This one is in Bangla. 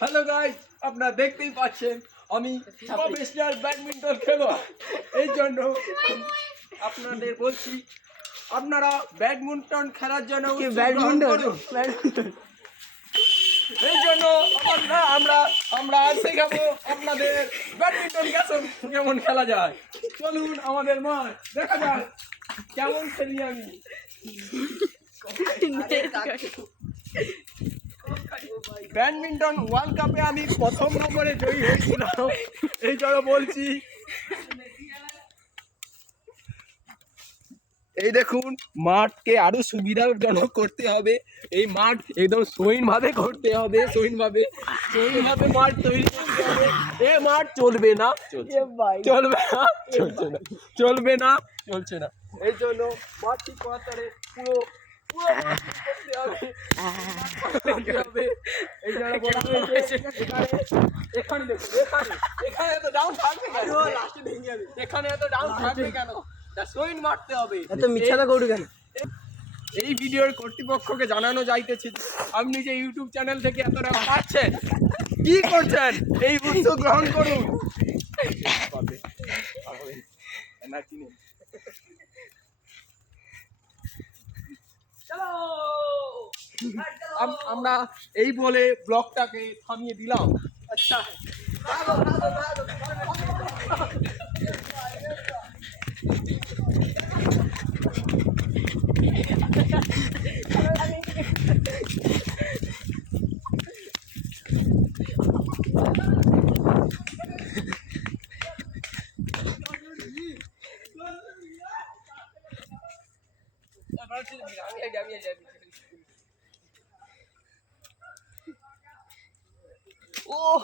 হ্যালো গাইস, আপনারা দেখতেই পাচ্ছেন আমি প্রফেশনাল ব্যাডমিন্টন খেলোয়াড়। এই জন্য আপনাদের বলছি আপনারা ব্যাডমিন্টন খেলার জন্য এই জন্য আমরা শেখাবো আপনাদের ব্যাডমিন্টন কেমন খেলা যায়। চলুন আমাদের মাঠ দেখা যায় কেমন খেলি আমি। ব্যাডমিন্টন ওয়ার্ল্ড কাপে আমি প্রথম নম্বরে জয়ী হয়েছিলাম। এই জন্য বলছি এই দেখুন মাঠকে আরো সুবিধাজনক করতে হবে। এই মাঠ একদম সহিনভাবে করতে হবে, সহিনভাবে মাঠ তৈরি করতে হবে। এ মাঠ চলবে না, চলবে না। এই জন্য মাঠ ঠিক করতে পুরো এখানে দেখুন, এখানে এত ডাউন থাকবে কেন? এখানে এত ডাউন থাকবে কেন? সইন মারতে হবে। এত মিথ্যাটা করু কেন? এই ভিডিওর কর্তৃপক্ষকে জানানো যাইতেছে আপনি যে ইউটিউব চ্যানেল থেকে এত টাকা পাচ্ছেন, কি করছেন? এই উদ্যোগ গ্রহণ করুন। আমরা এই বলে ব্লগটাকে থামিয়ে দিলাম। আচ্ছা, Oh,